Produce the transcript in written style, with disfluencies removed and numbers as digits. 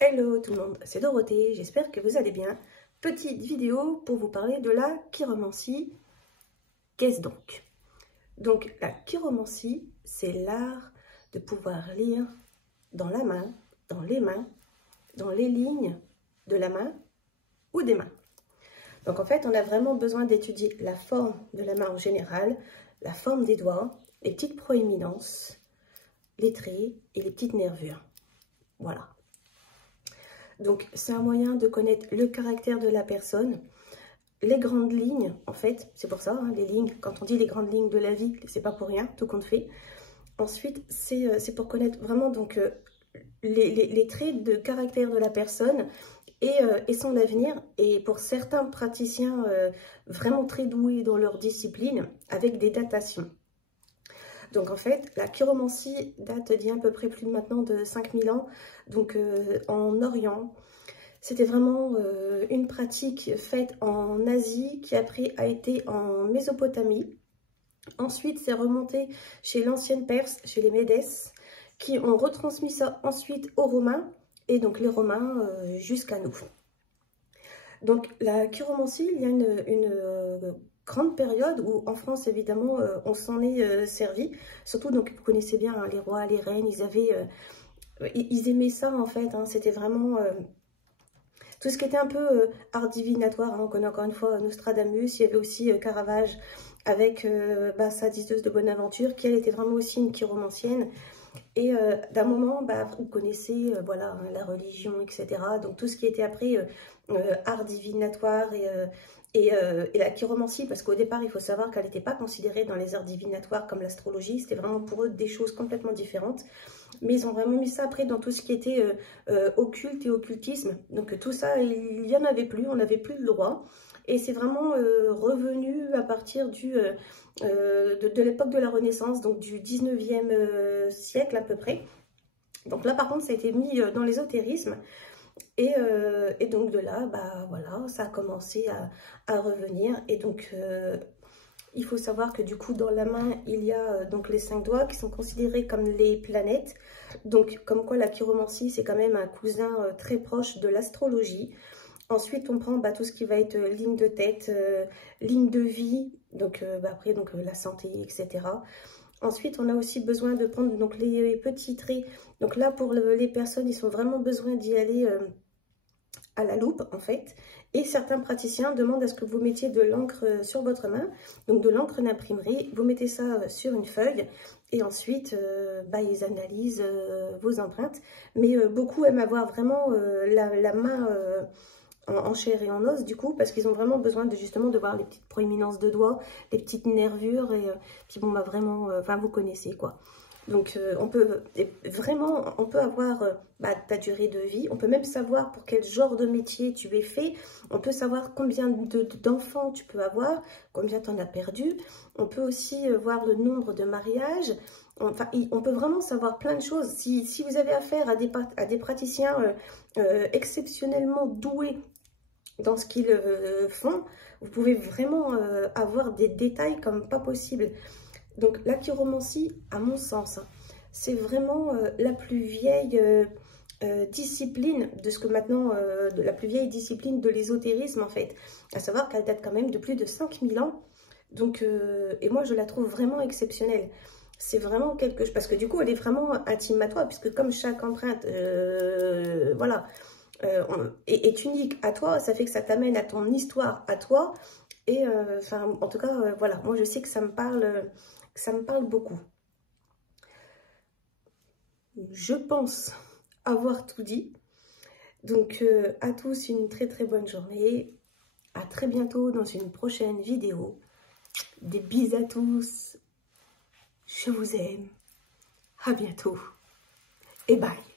Hello tout le monde, c'est Dorothée, j'espère que vous allez bien. Petite vidéo pour vous parler de la chiromancie. Qu'est-ce donc? Donc la chiromancie, c'est l'art de pouvoir lire dans la main, dans les mains, dans les lignes de la main ou des mains. Donc en fait, on a vraiment besoin d'étudier la forme de la main en général, la forme des doigts, les petites proéminences, les traits et les petites nervures. Voilà. Donc, c'est un moyen de connaître le caractère de la personne, les grandes lignes, en fait, c'est pour ça, hein, les lignes, quand on dit les grandes lignes de la vie, c'est pas pour rien, tout compte fait. Ensuite, c'est pour connaître vraiment donc les traits de caractère de la personne et son avenir. Et pour certains praticiens vraiment très doués dans leur discipline, avec des datations. Donc en fait, la chiromancie date d'il y a à peu près plus de maintenant de 5000 ans, donc en Orient. C'était vraiment une pratique faite en Asie qui après a été en Mésopotamie. Ensuite, c'est remonté chez l'ancienne Perse, chez les Médès, qui ont retransmis ça ensuite aux Romains, et donc les Romains jusqu'à nous. Donc la chiromancie, il y a une grande période où en France évidemment on s'en est servi, surtout donc vous connaissez bien hein, les rois, les reines, ils aimaient ça en fait, hein, c'était vraiment tout ce qui était un peu art divinatoire, hein, on connaît encore une fois Nostradamus, il y avait aussi Caravage avec sa diseuse de bonne aventure qui elle était vraiment aussi une chiromancienne. Et d'un moment, vous connaissez voilà, hein, la religion, etc. Donc tout ce qui était après art divinatoire et la chiromancie, parce qu'au départ, il faut savoir qu'elle n'était pas considérée dans les arts divinatoires comme l'astrologie. C'était vraiment pour eux des choses complètement différentes. Mais ils ont vraiment mis ça après dans tout ce qui était occulte et occultisme. Donc tout ça, il n'y en avait plus, on n'avait plus le droit. Et c'est vraiment revenu à partir de l'époque de la Renaissance, donc du 19e siècle à peu près. Donc là, par contre, ça a été mis dans l'ésotérisme. Et donc de là, voilà, ça a commencé à revenir. Et donc, il faut savoir que du coup, dans la main, il y a donc les 5 doigts qui sont considérés comme les planètes. Donc, comme quoi la chiromancie, c'est quand même un cousin très proche de l'astrologie. Ensuite, on prend tout ce qui va être ligne de tête, ligne de vie, donc après donc, la santé, etc. Ensuite, on a aussi besoin de prendre donc, les petits traits. Donc là, pour les personnes, ils ont vraiment besoin d'y aller à la loupe, en fait. Et certains praticiens demandent à ce que vous mettiez de l'encre sur votre main, donc de l'encre d'imprimerie. Vous mettez ça sur une feuille et ensuite, ils analysent vos empreintes. Mais beaucoup aiment avoir vraiment la main en chair et en os du coup, parce qu'ils ont vraiment besoin de justement de voir les petites proéminences de doigts, les petites nervures, et puis bon vraiment, vous connaissez quoi. Donc on peut avoir ta durée de vie, on peut même savoir pour quel genre de métier tu es fait, on peut savoir combien d'enfants tu peux avoir, combien tu en as perdu, on peut aussi voir le nombre de mariages, enfin on peut vraiment savoir plein de choses. Si vous avez affaire à des praticiens exceptionnellement doués dans ce qu'ils font, vous pouvez vraiment avoir des détails comme pas possible. Donc la chiromancie, à mon sens, c'est vraiment la plus vieille discipline de ce que maintenant, de la plus vieille discipline de l'ésotérisme en fait. À savoir qu'elle date quand même de plus de 5000 ans. Donc, et moi je la trouve vraiment exceptionnelle. C'est vraiment quelque chose, parce que du coup elle est vraiment intime à toi, puisque comme chaque empreinte, voilà, est unique à toi, ça fait que ça t'amène à ton histoire à toi. Et en tout cas, voilà, moi je sais que ça me parle beaucoup. Je pense avoir tout dit. Donc à tous une très très bonne journée. À très bientôt dans une prochaine vidéo. Des bisous à tous. Je vous aime. À bientôt. Et bye.